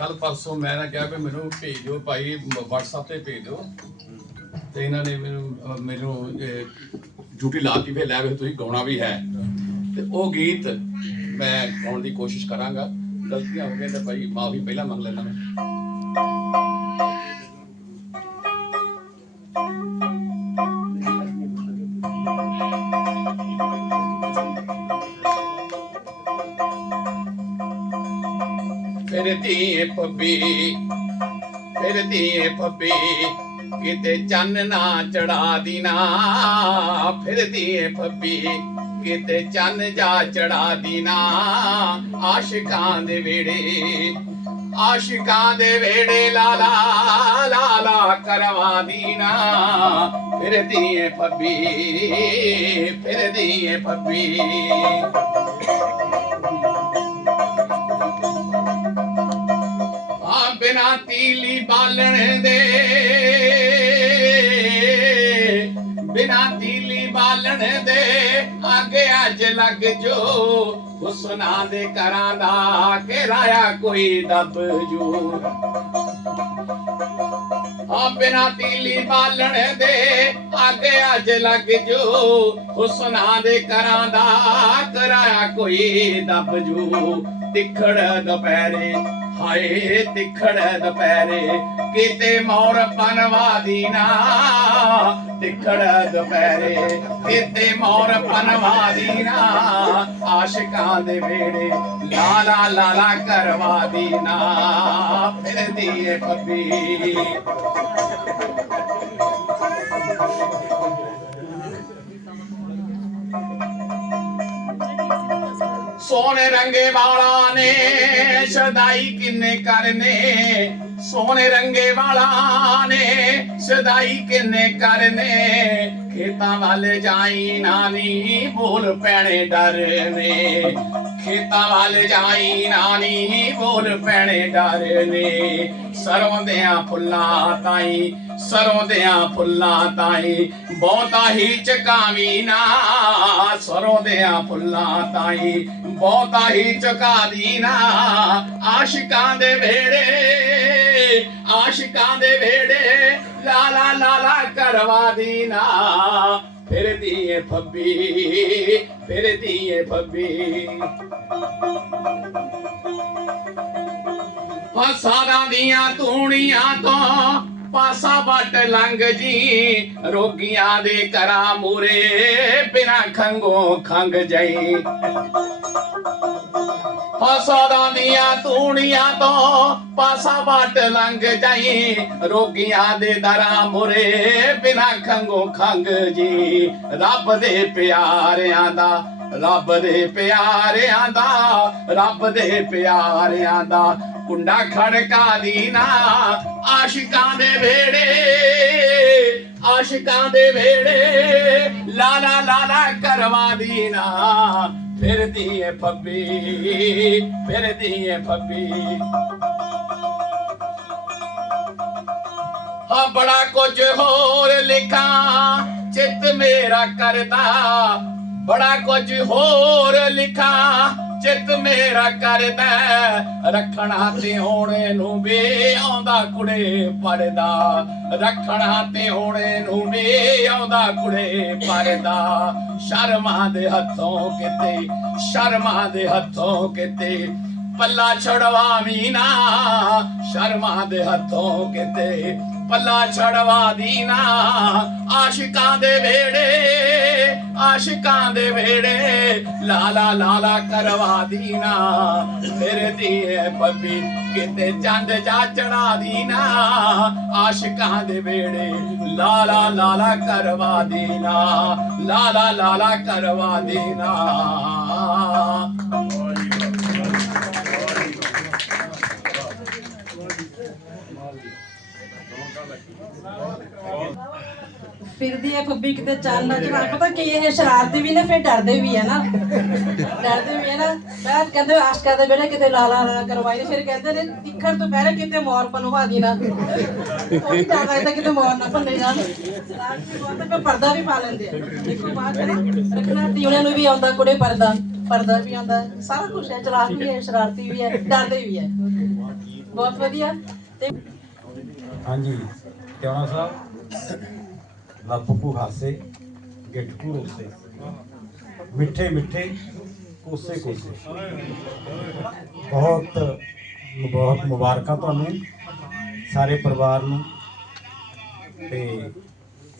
ਕੱਲ ਪਰਸੋਂ ਮੈਂ ਨਾ ਕਿਹਾ ਵੀ ਮੈਨੂੰ ਭੇਜ ਦਿਓ ਭਾਈ WhatsApp ਤੇ ਭੇਜ। ਦਿਓ ਤੇ ਇਹਨਾਂ ਨੇ ਮੈਨੂੰ ਮੈਨੂੰ ਡਿਊਟੀ ਲਾਤੀ ਫਿਰ ਲੈ ਵੀ ਤੁਸੀਂ ਗਾਉਣਾ ਵੀ ਹੈ। ਤੇ ਉਹ ਗੀਤ ਮੈਂ ਗਾਉਣ ਦੀ ਕੋਸ਼ਿਸ਼ ਕਰਾਂਗਾ। ਗਲਤੀਆਂ ਹੋ ਗਈਆਂ ਤਾਂ ਭਾਈ ਮਾਫੀ ਪਹਿਲਾਂ ਮੰਗ ਲੈਣਾ ਮੈਂ। ਫਿਰਦੀ ਏ ਪੱਬੀ ਫਿਰਦੀ ਏ ਪੱਬੀ ਕਿਤੇ ਚੰਨ ਨਾ ਚੜਾ ਦੀਨਾ। ਫਿਰਦੀ ਏ ਪੱਬੀ ਕਿਤੇ ਚੰਨ ਜਾ ਚੜਾ ਦੀ ਨਾ ਆਸ਼ਿਕਾਂ ਦੇ ਵੇੜੇ ਆਸ਼ਿਕਾਂ ਦੇ ਵੇੜੇ ਲਾਲਾ ਲਾਲਾ ਕਰਵਾ ਦੀ ਨਾ ਫਿਰਦੀ ਏ ਪੱਬੀ ਫਿਰਦੀ ਏ ਪੱਬੀ ਬਿਨਾ ਤੀਲੀ ਬਾਲਣ ਦੇ। ਬਿਨਾ ਤੀਲੀ ਬਾਲਣ ਦੇ ਅੱਗੇ ਅੱਜ ਲੱਗ ਜੋ। ਹੁਸਨਾ ਦੇ ਘਰਾਂ ਦਾ ਕਿਰਾਇਆ ਕੋਈ ਦੱਬ ਜੂ। ਆ ਬਿਨਾ ਤੀਲੀ ਬਾਲਣ ਦੇ ਅੱਗੇ ਅੱਜ ਲੱਗ ਜੋ। ਹੁਸਨਾ ਦੇ ਘਰਾਂ ਦਾ ਕਰਾਇਆ ਕੋਈ ਦੱਬ ਜੋ। ਤਿੱਖੜ ਦੁਪਹਿਰੇ ਹਾਏ ਤਿੱਖੜ ਦੁਪਹਿਰੇ ਕਿਤੇ ਮੌਰ ਪਨਵਾ ਦੀ ਨਾ। ਤਿੱਖੜ ਦੁਪਹਿਰੇ ਕਿਤੇ ਮੌਰ ਪਨਵਾ ਦੀ ਨਾ। ਆਸ਼ਿਕਾਂ ਦੇ ਵੇੜੇ ਲਾਲਾ ਲਾਲਾ ਕਰਵਾ ਦੀ ਨਾ। ਫਿਰਦੀ ਏ ਫੱਬੀ ਸੋਨੇ ਰੰਗੇ ਵਾਲਾ ਨੇ ਸਦਾਈ ਕਿੰਨੇ ਕਰਨੇ? ਸੋਨੇ ਰੰਗੇ ਵਾਲਾ ਨੇ ਸਦਾਈ ਕਿੰਨੇ ਕਰਨੇ? ਖੇਤਾਂ ਵੱਲ ਜਾਈ ਨਾਨੀ, ਬੋਲ ਪੈਣੇ ਡਰ ਨੇ ਖੇਤਾਂ ਵੱਲ ਜਾਈ ਨਾਨੀ, ਬੋਲ ਪੈਣੇ ਡਰ ਨੇ ਸਰੋਂ ਦਿਆਂ ਫੁੱਲਾਂ ਤਾਈ, ਸਰੋਂ ਦਿਆਂ ਫੁੱਲਾਂ ਤਾਈ, ਬਹੁਤਾ ਹੀ ਚਕਾਵੀ ਨਾ। ਸਰੋਂ ਦਿਆਂ ਫੁੱਲਾਂ ਤਾਈ, ਬਹੁਤਾ ਹੀ ਚੁਕਾ ਨਾ। ਆਸ਼ਿਕਾਂ ਦੇ ਵੇੜੇ ਆਸ਼ਿਕਾਂ ਦੇ ਵੇੜੇ ਲਾਲਾ ਲਾਲਾ ਕਰਵਾ ਦੀਨਾ ਫਿਰਦੀ ਏ ਫੱਬੀ ਫਿਰਦੀ ਏ ਫੱਬੀ। ਸਾਰਾਂ ਦੀਆਂ ਤੂਣੀਆਂ ਤੋਂ ਪਾਸਾ ਵੱਟ ਲੰਘ ਜੀ। ਰੋਗੀਆਂ ਦੇ ਕਰਾਂ ਮੂਰੇ ਬਿਨਾ ਖੰਗੋ ਖੰਗ ਜਾਈ। ਫਸਾਦਾਂ ਦੀਆਂ ਤੂਣੀਆਂ ਤੋਂ ਪਾਸਾ ਵੱਟ ਲੰਘ ਜਾਈ। ਰੋਗੀਆਂ ਦੇ ਦਰਾਂ ਮੁਰੇ ਬਿਨਾ ਖੰਗੋ ਖੰਗ ਜੀ। ਰੱਬ ਦੇ ਪਿਆਰਿਆਂ ਦਾ, ਰੱਬ ਦੇ ਪਿਆਰਿਆਂ ਦਾ, ਰੱਬ ਦੇ ਪਿਆਰਿਆਂ ਦਾ ਕੁੰਡਾ ਖੜਕਾ ਦੀਨਾ ਆਸ਼ਿਕਾਂ ਦੇ ਵੇੜੇ ਆਸ਼ਿਕਾਂ ਦੇ ਵੇੜੇ ਲਾਲਾ ਲਾਲਾ ਕਰਵਾ ਦੀ ਨਾ। ਫਿਰਦੀ ਏ ਫੱਬੀ ਫਿਰਦੀ ਏ ਫੱਬੀ। ਆ ਬੜਾ ਕੁਝ ਹੋਰ ਲਿਖਾਂ, ਚਿੱਤ ਮੇਰਾ ਕਰਦਾ। ਬੜਾ ਕੁਝ ਹੋਰ ਲਿਖਾਂ ਚਿੱਤ ਮੇਰਾ ਕਰਦਾ, ਰੱਖਣਾ ਤੇ ਹੋਣੇ ਨੂੰ ਵੀ ਆਉਂਦਾ ਕੁੜੇ ਪੜਦਾ। ਰੱਖਣਾ ਤੇ ਹੋਣੇ ਨੂੰ ਵੀ ਆਉਂਦਾ ਕੁੜੇ ਪੜਦਾ। ਸ਼ਰਮਾਂ ਦੇ ਹੱਥੋਂ ਕਿਤੇ, ਸ਼ਰਮਾਂ ਦੇ ਹੱਥੋਂ ਕਿਤੇ ਪੱਲਾ ਛੜਵਾਵੀ ਨਾ। ਸ਼ਰਮਾਂ ਦੇ ਹੱਥੋਂ ਕਿਤੇ ਪੱਲਾ ਛੜਵਾ ਦੀ ਨਾ ਆਸ਼ਿਕਾਂ ਦੇ ਵੇੜੇ ਆਸ਼ਿਕਾਂ ਦੇ ਵੇੜੇ ਲਾਲਾ ਲਾਲਾ ਕਰਵਾ ਦੀ ਨਾ ਫਿਰਦੀ ਏ ਬੱਬੀ ਕਿਤੇ ਚੰਦ ਜਾ ਚੜਾ ਦੀ ਨਾ ਆਸ਼ਿਕਾਂ ਦੇ ਵੇੜੇ ਲਾਲਾ ਲਾਲਾ ਕਰਵਾ ਦੀ ਲਾਲਾ ਲਾਲਾ ਕਰਵਾ ਦੀ ਫਿਰਦੀ ਹੈ ਫੱਬੀ ਕਿਤੇ ਚੱਲ ਨਾ ਚੜਾ ਪਤਾ ਕੀ ਇਹ ਸ਼ਰਾਰਤੀ ਵੀ ਨੇ, ਫਿਰ ਡਰਦੇ ਵੀ ਹੈ ਨਾ। ਡਰਦੇ ਵੀ ਹੈ ਨਾ। ਮੈਂ ਕਹਿੰਦੇ ਆਸ਼ਕਾ ਦੇ ਵੇਲੇ ਕਿਤੇ ਲਾਲਾ ਲਾਲਾ ਕਰਵਾਈ। ਫਿਰ ਕਹਿੰਦੇ ਨੇ, ਤਿੱਖੜ ਤੋਂ ਪਹਿਲੇ ਕਿਤੇ ਮੋਰ ਪਨਵਾ ਦੀ ਨਾ। ਉਹ ਵੀ ਡਰ ਲੱਗਦਾ ਕਿਤੇ ਮੋਰ ਨਾ ਭੰਨੇ ਜਾਣ। ਸ਼ਰਾਰਤੀ ਬਹੁਤ ਹੈ ਪਰਦਾ ਵੀ ਪਾ ਲੈਂਦੇ ਆ। ਦੇਖੋ ਬਾਅਦ ਚ ਰੱਖਣਾ ਟੀਵਣਿਆਂ ਨੂੰ ਵੀ ਆਉਂਦਾ, ਕੁੜੇ ਪਰਦਾ। ਪਰਦਾ ਵੀ ਆਉਂਦਾ। ਸਾਰਾ ਕੁਝ ਹੈ, ਚਲਾਕ ਵੀ ਹੈ, ਸ਼ਰਾਰਤੀ ਵੀ ਹੈ, ਡਰਦੇ ਵੀ ਹੈ। ਬਹੁਤ ਵਧੀਆ। ਤੇ ਹਾਂਜੀ। ਟਿਆਣਾ ਸਾਹਿਬ ਲੱਪੂ ਹਾਸੇ ਗਿੱਟਕੂ ਰੋਸੇ ਮਿੱਠੇ ਮਿੱਠੇ, ਕੋਸੇ ਕੋਸੇ। ਬਹੁਤ ਬਹੁਤ ਮੁਬਾਰਕਾਂ ਤੁਹਾਨੂੰ, ਸਾਰੇ ਪਰਿਵਾਰ ਨੂੰ। ਤੇ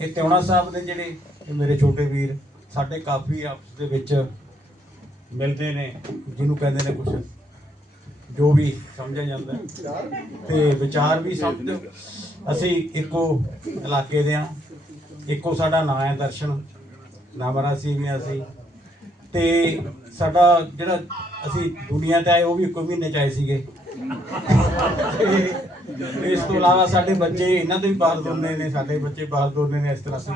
ਇਹ ਟਿਆਣਾ ਸਾਹਿਬ ਦੇ ਜਿਹੜੇ ਮੇਰੇ ਛੋਟੇ ਵੀਰ, ਸਾਡੇ ਕਾਫੀ ਆਪਸ ਦੇ ਵਿੱਚ ਮਿਲਦੇ ਨੇ, ਜਿਹਨੂੰ ਕਹਿੰਦੇ ਨੇ ਕੁਝ ਜੋ ਵੀ ਸਮਝਿਆ ਜਾਂਦਾ ਹੈ। ਤੇ ਵਿਚਾਰ ਵੀ ਸਮਝ ਅਸੀਂ ਇੱਕੋ ਇਲਾਕੇ ਦੇ ਆ ਇੱਕੋ ਸਾਡਾ ਨਾਂ ਹੈ ਦਰਸ਼ਨ। ਨਾਮਰਾ ਸੀ ਵੀ ਅਸੀਂ। ਤੇ ਸਾਡਾ ਜਿਹੜਾ ਅਸੀਂ ਦੁਨੀਆ ਤੇ ਆਏ, ਉਹ ਵੀ ਇੱਕੋ ਮਹੀਨੇ ਚ ਆਏ ਸੀਗੇ। ਇਸ ਤੋਂ ਇਲਾਵਾ ਸਾਡੇ ਬੱਚੇ ਇਹਨਾਂ ਦੇ ਵੀ ਬਾਹਰ ਦੋਨੇ ਨੇ, ਸਾਡੇ ਬੱਚੇ ਬਾਹਰ ਦੋਨੇ ਨੇ, ਇਸ ਤਰ੍ਹਾਂ ਅਸੀਂ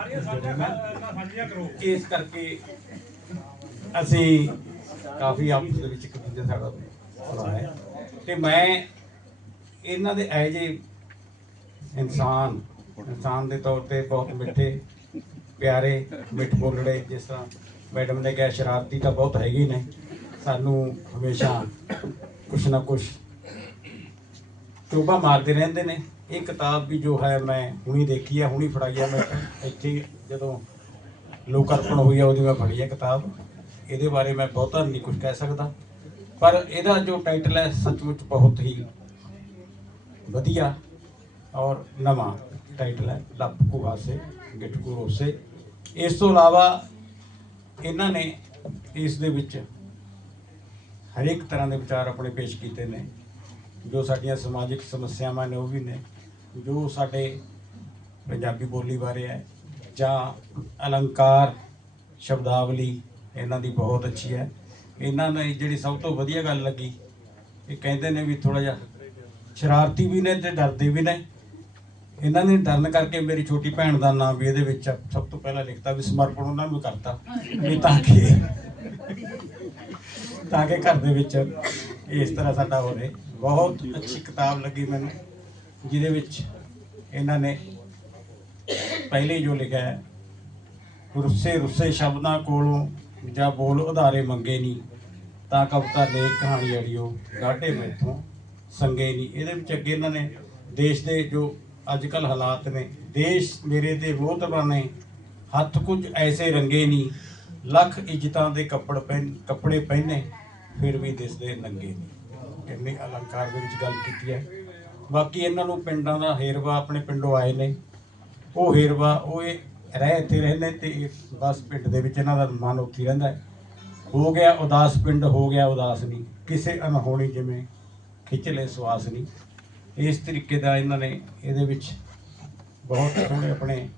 ਇਸ ਕਰਕੇ ਅਸੀਂ ਕਾਫੀ ਆਪਸ ਦੇ ਵਿੱਚ ਇੱਕ ਦੂਜੇ ਸਾਡਾ ਭਰਾ ਤੇ ਮੈਂ ਇਹਨਾਂ ਦੇ ਐ ਜੇ ਇਨਸਾਨ ਇਨਸਾਨ ਦੇ ਤੌਰ ਤੇ ਬਹੁਤ ਮਿੱਠੇ, ਪਿਆਰੇ, ਮਿੱਠ ਬੋਲੜੇ ਜਿਸ ਤਰ੍ਹਾਂ ਮੈਡਮ ਨੇ ਕਿਹਾ, ਸ਼ਰਾਰਤੀ ਤਾਂ ਬਹੁਤ ਹੈਗੀ ਨੇ। ਸਾਨੂੰ ਹਮੇਸ਼ਾ ਕੁਛ ਨਾ ਕੁਛ ਚੋਬਾ ਮਾਰਦੇ ਰਹਿੰਦੇ ਨੇ। ਇਹ ਕਿਤਾਬ ਵੀ ਜੋ ਹੈ, ਮੈਂ ਹੁਣੀ ਦੇਖੀ ਹੈ ਹੁਣੀ ਫੜਾਈ ਹੈ ਮੈਂ ਇੱਥੇ ਜਦੋਂ ਲੋਕ ਅਰਪਣ ਹੋਈ ਆ, ਉਹਦੀ ਮੈਂ ਫੜੀ ਹੈ ਕਿਤਾਬ। ਇਹਦੇ ਬਾਰੇ ਮੈਂ ਬਹੁਤਾ ਨਹੀਂ ਕੁਝ ਕਹਿ ਸਕਦਾ। ਪਰ ਇਹਦਾ ਜੋ ਟਾਈਟਲ ਹੈ, ਸੱਚਮੁੱਚ ਬਹੁਤ ਹੀ ਵਧੀਆ ਔਰ ਨਵਾਂ ਟਾਈਟਲ ਹੈ ਲੱਪ ਕੁਹਾਸੇ ਗਿਟਕੂ ਰੋਸੇ ਇਸ ਤੋਂ ਇਲਾਵਾ ਇਹਨਾਂ ਨੇ ਇਸ ਦੇ ਵਿੱਚ ਹਰੇਕ ਤਰ੍ਹਾਂ ਦੇ ਵਿਚਾਰ ਆਪਣੇ ਪੇਸ਼ ਕੀਤੇ ਨੇ। ਜੋ ਸਾਡੀਆਂ ਸਮਾਜਿਕ ਸਮੱਸਿਆਵਾਂ ਨੇ ਉਹ ਵੀ ਨੇ। ਜੋ ਸਾਡੇ ਪੰਜਾਬੀ ਬੋਲੀ ਬਾਰੇ ਹੈ, ਜਾਂ ਅਲੰਕਾਰ ਸ਼ਬਦਾਵਲੀ, ਇਹਨਾਂ ਦੀ ਬਹੁਤ ਅੱਛੀ ਹੈ। ਇਹਨਾਂ ਨੇ ਜਿਹੜੀ ਸਭ ਤੋਂ ਵਧੀਆ ਗੱਲ ਲੱਗੀ, ਇਹ ਕਹਿੰਦੇ ਨੇ ਵੀ ਥੋੜਾ ਜਿਹਾ ਸ਼ਰਾਰਤੀ ਵੀ ਨੇ ਤੇ ਡਰਦੇ ਵੀ ਨੇ। ਇਹਨਾਂ ਨੇ ਡਰਨ ਕਰਕੇ ਮੇਰੀ ਛੋਟੀ ਭੈਣ ਦਾ ਨਾਮ ਵੀ ਇਹਦੇ ਵਿੱਚ ਸਭ ਤੋਂ ਪਹਿਲਾਂ ਲਿਖਤਾ ਵੀ ਸਮਰਪਣ ਉਹਨਾਂ ਨੂੰ ਕਰਤਾ। ਵੀ ਤਾਂ ਕਿ ਤਾਂ ਕਿ ਘਰ ਦੇ ਵਿੱਚ ਇਸ ਤਰ੍ਹਾਂ ਸਾਡਾ ਹੋਵੇ। ਬਹੁਤ ਅੱਛੀ ਕਿਤਾਬ ਲੱਗੀ ਮੈਨੂੰ, ਜਿਹਦੇ ਵਿੱਚ ਇਹਨਾਂ ਨੇ ਪਹਿਲੇ ਜੋ ਲਿਖਿਆ ਹੈ ਰੁੱਸੇ ਰੁੱਸੇ ਸ਼ਬਦਾਂ ਕੋਲੋਂ ਜਾਂ ਬੋਲ ਉਧਾਰੇ ਮੰਗੇ ਨਹੀਂ ਤਾਂ ਕਵਿਤਾ ਲੇਖ ਕਹਾਣੀ ਅੜਿਓ ਗਾਢੇ ਮੈਥੋਂ ਸੰਗੇ ਨਹੀਂ ਇਹਦੇ ਵਿੱਚ ਅੱਗੇ ਇਹਨਾਂ ਨੇ ਦੇਸ਼ ਦੇ ਜੋ ਅੱਜ ਕੱਲ ਹਾਲਾਤ ਨੇ, ਦੇਸ਼ ਮੇਰੇ ਤੇ ਮੋਹਤਬਰ ਨੇ ਹੱਥ ਕੁਝ ਐਸੇ ਰੰਗੇ ਨਹੀਂ ਲੱਖ ਇੱਜ਼ਤਾਂ ਦੇ ਕੱਪੜ ਪਹਿਨ, ਕੱਪੜੇ ਪਹਿਨੇ, ਫਿਰ ਵੀ ਦਿਸਦੇ ਨੰਗੇ ਨਹੀਂ ਇੰਨੇ ਅਲੰਕਾਰ ਦੇ ਵਿੱਚ ਗੱਲ ਕੀਤੀ ਹੈ। ਬਾਕੀ ਇਹਨਾਂ ਨੂੰ ਪਿੰਡਾਂ ਦਾ ਹੇਰਵਾ ਆਪਣੇ ਪਿੰਡੋਂ ਆਏ ਨੇ। ਉਹ ਹੇਰਵਾ, ਉਹ ਇਹ ਰਹਿ ਇੱਥੇ ਰਹਿੰਦੇ ਤੇ ਇਹ ਬਸ ਪਿੰਡ ਦੇ ਵਿੱਚ ਇਹਨਾਂ ਦਾ ਮਨ ਉੱਥੇ ਰਹਿੰਦਾ ਹੈ। ਹੋ ਗਿਆ ਉਦਾਸ ਪਿੰਡ, ਹੋ ਗਿਆ ਉਦਾਸ ਨਹੀਂ। ਕਿਸੇ ਅਨਹੋਣੀ ਜਿਵੇਂ ਖਿੱਚ ਲੈ ਸਵਾਸ ਨਹੀਂ। ਇਸ ਤਰੀਕੇ ਦਾ ਇਹਨਾਂ ਨੇ ਇਹਦੇ ਵਿੱਚ ਬਹੁਤ ਸੋਹਣੇ ਆਪਣੇ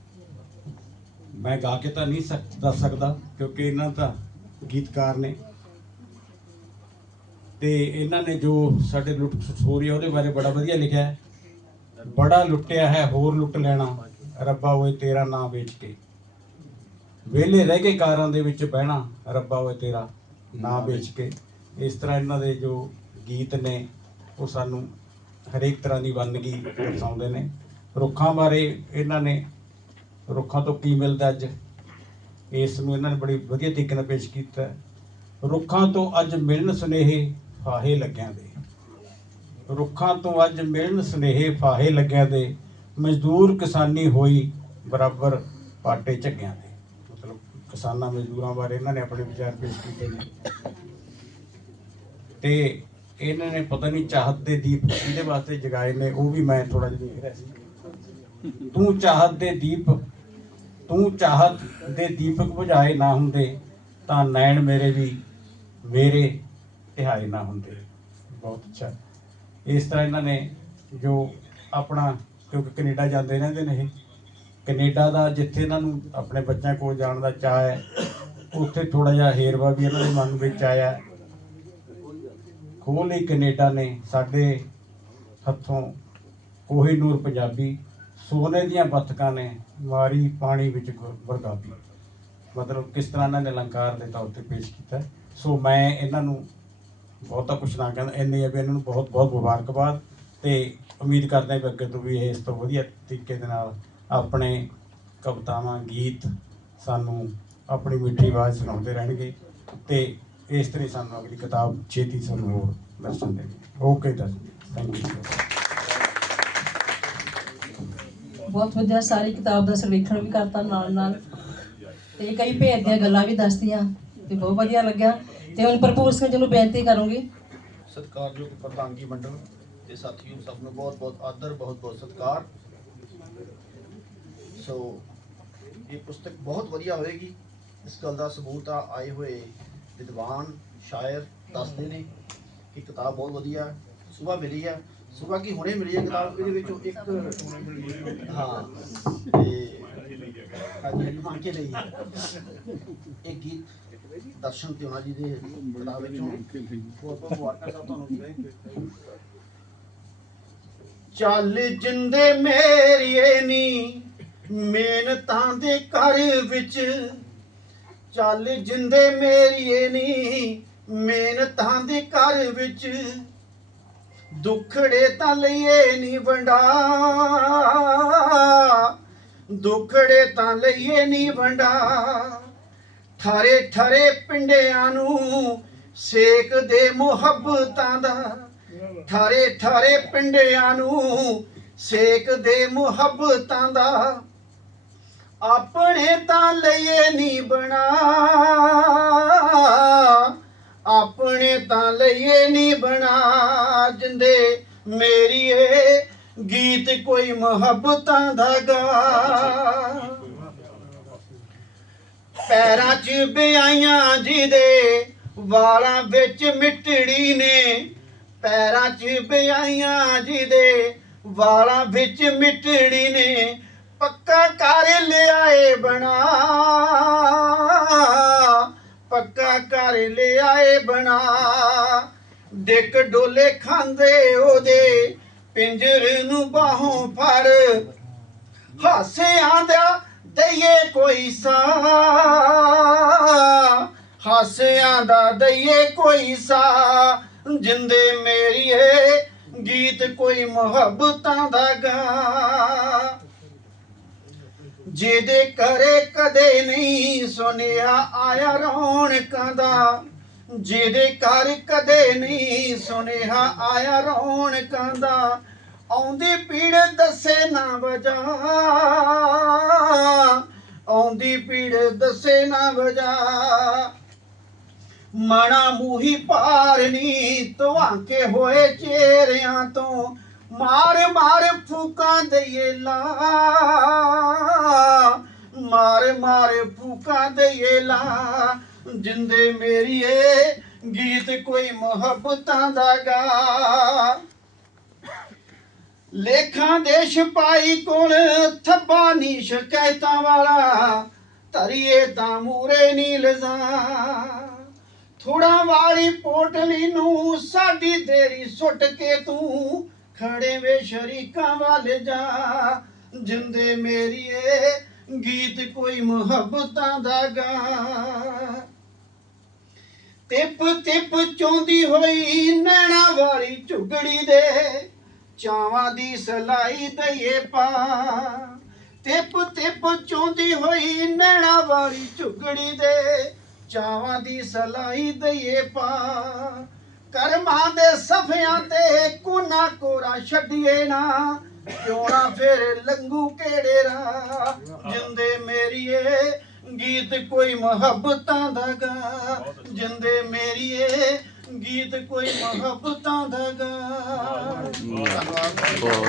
ਮੈਂ ਗਾ ਕੇ ਤਾਂ ਨਹੀਂ ਸਕ, ਦੱਸ ਸਕਦਾ, ਕਿਉਂਕਿ ਇਹਨਾਂ ਦਾ ਗੀਤਕਾਰ ਨੇ। ਤੇ ਇਹਨਾਂ ਨੇ ਜੋ ਸਾਡੇ ਲੁੱਟ ਹੋ ਉਹਦੇ ਬਾਰੇ ਬੜਾ ਵਧੀਆ ਲਿਖਿਆ ਹੈ। ਬੜਾ ਲੁੱਟਿਆ ਹੈ, ਹੋਰ ਲੁੱਟ ਲੈਣਾ। ਰੱਬਾ ਓਏ ਤੇਰਾ ਨਾਂ ਵੇਚ ਕੇ। ਵਿਹਲੇ ਰਹਿ ਕੇ ਕਾਰਾਂ ਦੇ ਵਿੱਚ ਬਹਿਣਾ, ਰੱਬਾ ਓਏ ਤੇਰਾ ਨਾਂ ਵੇਚ ਕੇ। ਇਸ ਤਰ੍ਹਾਂ ਇਹਨਾਂ ਦੇ ਜੋ ਗੀਤ ਨੇ, ਉਹ ਸਾਨੂੰ ਹਰੇਕ ਤਰ੍ਹਾਂ ਦੀ ਵੰਨਗੀ ਦਰਸਾਉਂਦੇ ਨੇ। ਰੁੱਖਾਂ ਬਾਰੇ ਇਹਨਾਂ ਨੇ, ਰੁੱਖਾਂ ਤੋਂ ਕੀ ਮਿਲਦਾ ਅੱਜ? ਇਸ ਨੂੰ ਇਹਨਾਂ ਨੇ ਬੜੀ ਵਧੀਆ ਤਰੀਕੇ ਨਾਲ ਪੇਸ਼ ਕੀਤਾ। ਰੁੱਖਾਂ ਤੋਂ ਅੱਜ ਮਿਲਣ ਸੁਨੇਹੇ ਫਾਹੇ ਲੱਗਿਆਂ ਦੇ। ਰੁੱਖਾਂ ਤੋਂ ਅੱਜ ਮਿਲਣ ਸੁਨੇਹੇ ਫਾਹੇ ਲੱਗਿਆਂ ਦੇ। ਮਜ਼ਦੂਰ ਕਿਸਾਨੀ ਹੋਈ ਬਰਾਬਰ ਪਾਟੇ ਝੱਗਿਆਂ ਦੇ ਮਤਲਬ ਕਿਸਾਨਾਂ ਮਜ਼ਦੂਰਾਂ ਬਾਰੇ ਇਹਨਾਂ ਨੇ ਆਪਣੇ ਵਿਚਾਰ ਪੇਸ਼ ਕੀਤੇ ਨੇ। ਤੇ ਇਹਨਾਂ ਨੇ ਪਤਾ ਨਹੀਂ ਚਾਹਤ ਦੇ ਦੀਪ ਇਹਦੇ ਵਾਸਤੇ ਜਗਾਏ ਨੇ, ਉਹ ਵੀ ਮੈਂ ਥੋੜਾ ਜਿਹਾ ਦੇਖ ਰਿਹਾ ਸੀ। ਤੂੰ ਚਾਹਤ ਦੇ ਦੀਪ, ਤੂੰ ਚਾਹਤ ਦੇ ਦੀਪਕ ਬੁਝਾਏ ਨਾ ਹੁੰਦੇ, ਤਾਂ ਨੈਣ ਮੇਰੇ ਵੀ ਮੇਰੇ ਤਿਹਾਏ ਨਾ ਹੁੰਦੇ। ਬਹੁਤ ਅੱਛਾ। ਇਸ ਤਰ੍ਹਾਂ ਇਹਨਾਂ ਨੇ ਜੋ ਆਪਣਾ ਕਿਉਂਕਿ ਕੈਨੇਡਾ ਜਾਂਦੇ ਰਹਿੰਦੇ ਨੇ ਇਹ। ਕੈਨੇਡਾ ਦਾ ਜਿੱਥੇ ਇਹਨਾਂ ਨੂੰ ਆਪਣੇ ਬੱਚਿਆਂ ਕੋਲ ਜਾਣ ਦਾ ਚਾਅ ਹੈ, ਉੱਥੇ ਥੋੜਾ ਜਿਹਾ ਹੇਰਵਾ ਵੀ ਇਹਨਾਂ ਦੇ ਮਨ ਵਿੱਚ ਆਇਆ। ਖੋਹ ਲਈ ਕੈਨੇਡਾ ਨੇ ਸਾਡੇ ਹੱਥੋਂ ਕੋਹੀਨੂਰ ਪੰਜਾਬੀ, ਸੋਨੇ ਦੀਆਂ ਬਤਕਾਂ ਨੇ ਮਾਰੀ ਪਾਣੀ ਵਿੱਚ ਗੁ- ਵਰਗਾਬੀ। ਮਤਲਬ ਕਿਸ ਤਰ੍ਹਾਂ ਇਹਨਾਂ ਨੇ ਅਲੰਕਾਰ ਦੇ ਤੌਰ ਤੇ ਪੇਸ਼ ਕੀਤਾ। ਸੋ ਮੈਂ ਇਹਨਾਂ ਨੂੰ ਬਹੁਤਾ ਕੁਛ ਨਾ ਕਹਿੰਦਾ ਇੰਨੇ ਆ ਵੀ ਇਹਨਾਂ ਨੂੰ ਬਹੁਤ ਬਹੁਤ ਮੁਬਾਰਕਬਾਦ। ਤੇ ਉਮੀਦ ਕਰਦੇ ਹਾਂ ਕਿ ਅੱਗੇ ਤੋਂ ਵੀ ਇਹ ਇਸ ਤੋਂ ਵਧੀਆ ਤਰੀਕੇ ਦੇ ਨਾਲ ਆਪਣੇ ਕਵਿਤਾਵਾਂ ਗੀਤ ਸਾਨੂੰ ਆਪਣੀ ਮਿੱਠੀ ਆਵਾਜ਼ ਸੁਣਾਉਂਦੇ ਰਹਿਣਗੇ ਤੇ ਇਸ ਤਰ੍ਹਾਂ ਸਾਨੂੰ ਅਗਲੀ ਕਿਤਾਬ ਛੇਤੀ ਸਾਨੂੰ ਹੋਰ ਦਰਸ਼ਨ ਦੇਵੇ ਓਕੇ ਦਰਸ਼ਨ ਥੈਂਕ ਯੂ ਬਹੁਤ ਵਧੀਆ ਸਾਰੀ ਕਿਤਾਬ ਦਾ ਸਰਵੇਖਣ ਵੀ ਕਰਤਾ ਨਾਲ ਨਾਲ। ਤੇ ਕਈ ਭੇਦ ਦੀਆਂ ਗੱਲਾਂ ਵੀ ਦੱਸਦੀਆਂ ਤੇ ਬਹੁਤ ਵਧੀਆ ਲੱਗਿਆ। ਤੇ ਹੁਣ ਭਰਪੂਰ ਸਿੰਘ ਜੀ ਨੂੰ ਬੇਨਤੀ ਕਰੂੰਗੀ। ਸਤਿਕਾਰਯੋਗ ਪ੍ਰਧਾਨਗੀ ਮੰਡਲ। ਤੇ ਸਾਥੀਓ ਸਭ ਨੂੰ ਬਹੁਤ ਬਹੁਤ ਆਦਰ ਬਹੁਤ ਬਹੁਤ ਸਤਿਕਾਰ। ਸੋ ਇਹ ਪੁਸਤਕ ਬਹੁਤ ਵਧੀਆ ਹੋਏਗੀ। ਇਸ ਗੱਲ ਦਾ ਸਬੂਤ ਆ ਆਏ ਹੋਏ ਵਿਦਵਾਨ ਸ਼ਾਇਰ ਦੱਸਦੇ ਨੇ ਕਿ ਕਿਤਾਬ ਬਹੁਤ ਵਧੀਆ ਸਵੇਰ ਮਿਲੀ ਹੈ। ਸਵੇਰ ਕੀ ਹੁਣੇ ਮਿਲੀ ਹੈ ਕਿਤਾਬ? ਇਹਦੇ ਵਿੱਚੋਂ ਇੱਕ ਹਾਂ ਤੇ ਹਾਂਜੀ ਮੰਗ ਕੇ ਲਈ। ਇਹ ਗੀਤ ਦਰਸ਼ਨ ਤੇ ਉਹਨਾਂ ਜੀ ਦੇ ਕਿਤਾਬ ਵਿੱਚੋਂ। ਬਹੁਤ ਬਹੁਤ ਮੁਬਾਰਕਾਂ ਸਾਹਿਬ ਤੁਹਾਨੂੰ। ਚੱਲ ਜਿੰਦੇ ਮੇਰੀਏ ਨੀ, ਮਿਹਨਤਾਂ ਦੇ ਘਰ ਵਿੱਚ। ਚੱਲ ਜਿੰਦੇ ਮੇਰੀਏ ਨੀ, ਮਿਹਨਤਾਂ ਦੇ ਘਰ ਵਿੱਚ। ਦੁੱਖੜੇ ਤਾਂ ਲਈਏ ਨੀ ਵੰਡਾ, ਦੁੱਖੜੇ ਤਾਂ ਲਈਏ ਨੀ ਵੰਡਾ। ਠਰੇ ਠਰੇ ਪਿੰਡਿਆਂ ਨੂੰ ਸੇਕ ਦੇ ਮੁਹੱਬਤਾਂ ਦਾ। ਠਾਰੇ ਥਾਰੇ ਪਿੰਡਿਆਂ ਨੂੰ ਸੇਕ ਦੇ ਮੁਹੱਬਤਾਂ ਦਾ। ਆਪਣੇ ਤਾਂ ਲਈਏ ਨਹੀਂ ਬਣਾ। ਆਪਣੇ ਤਾਂ ਲਈਏ ਨਹੀਂ ਬਣਾ। ਜਿੰਦੇ ਮੇਰੀਏ ਗੀਤ ਕੋਈ ਮੁਹੱਬਤਾਂ ਦਾ ਗਾ। ਪੈਰਾਂ 'ਚ ਬਿਆਈਆਂ ਜਿਹਦੇ ਵਾਲਾਂ ਵਿੱਚ ਮਿੱਟੜੀ ਨੇ। ਪੈਰਾਂ 'ਚ ਬਿਆਈਆਂ ਜਿਹਦੇ ਵਾਲਾਂ ਵਿੱਚ ਮਿੱਟੜੀ ਨੇ ਪੱਕਾ ਕਰ ਲਿਆਏ ਬਣਾ। ਪੱਕਾ ਕਰ ਲਿਆਏ ਬਣਾ। ਡਿੱਕ ਡੋਲੇ ਖਾਂਦੇ ਉਹਦੇ ਪਿੰਜਰ ਨੂੰ ਬਾਹੋਂ ਫੜ। ਹਾਸਿਆਂ ਦਾ ਦਈਏ ਕੋਈ ਸਾ ਹਾਸਿਆਂ ਦਾ ਦਈਏ ਕੋਈ ਸਾ ਜਿੰਦੇ ਮੇਰੀਏ, ਗੀਤ ਕੋਈ ਮੁਹੱਬਤਾਂ ਦਾ ਗਾ। ਜਿਹਦੇ ਕਰੇ ਕਦੇ ਨਹੀਂ ਸੁਨਿਆ ਆਇਆ ਰੌਣਕਾਂ ਦਾ। ਜਿਹਦੇ ਘਰ ਕਦੇ ਨਹੀਂ ਸੁਨੇਹਾ ਆਇਆ ਰੌਣਕਾਂ ਦਾ। ਆਉਂਦੀ ਪੀੜ ਦੱਸੇ ਨਾ ਵਜਾ। ਆਉਂਦੀ ਪੀੜ ਦੱਸੇ ਨਾ ਵਜਾ। ਮਣਾ ਮੂਹੀ ਪਾਰਨੀ ਤਵਾਂਕੇ ਹੋਏ ਚਿਹਰਿਆਂ ਤੋਂ। ਮਾਰ ਮਾਰ ਫੂਕਾਂ ਦਈਏ ਲਾ ਮਾਰ ਮਾਰ ਫੂਕਾਂ ਦਈਏ ਲਾ ਜਿੰਦੇ ਮੇਰੀਏ ਗੀਤ ਕੋਈ ਮੁਹੱਬਤਾਂ ਦਾ ਗਾ। ਲੇਖਾਂ ਦੇ ਸਿਪਾਈ ਕੋਲ ਥੱਬਾ ਨੀ ਸ਼ਿਕਾਇਤਾਂ ਵਾਲਾ। ਧਰੀਏ ਤਾਂ ਮੂਰੇ ਨੀ ਲਜ਼ਾ ਥੋੜਾ ਵਾਲੀ ਪੋਟਲੀ ਨੂੰ ਸਾਡੀ ਦੇਰੀ ਸੁੱਟ ਕੇ ਤੂੰ ਖੜੇ ਵੇ ਸ਼ਰੀਕਾਂ ਵੱਲ ਜਾ। ਜਿੰਦੇ ਮੇਰੀਏ, ਗੀਤ ਕੋਈ ਮੁਹੱਬਤਾਂ ਦਾ ਗਾ। ਤਿਪ ਤਿਪ ਚੋਂਦੀ ਹੋਈ ਨੈਣਾ ਵਾਲੀ ਝੁਗੜੀ ਦੇ, ਚਾਵਾਂ ਦੀ ਸਲਾਈ ਦਈਏ ਪਾ। ਤਿਪ ਤਿਪ ਚੋਂਦੀ ਹੋਈ ਨੈਣਾ ਵਾਲੀ ਝੁਗੜੀ ਦੇ ਚਾਵਾਂ ਦੀ ਸਲਾਈ ਦਈਏ ਪਾ। ਕਰਮਾਂ ਦੇ ਸਫਿਆਂ ਤੇ ਕੋਨਾ ਕੋਰਾ ਛੱਡੀਏ ਨਾ। ਕਿਉਂ ਫੇਰ ਫਿਰ ਲੰਗੂ ਕਿਹੜੇ ਰਾ ਜਿੰਦੇ ਮੇਰੀਏ, ਗੀਤ ਕੋਈ ਮੁਹੱਬਤਾਂ ਦਾ ਗਾ। ਜਿੰਦੇ ਮੇਰੀਏ, ਗੀਤ ਕੋਈ ਮੁਹੱਬਤਾਂ ਦਾ ਗਾ। ਬਹੁਤ ਬਹੁਤ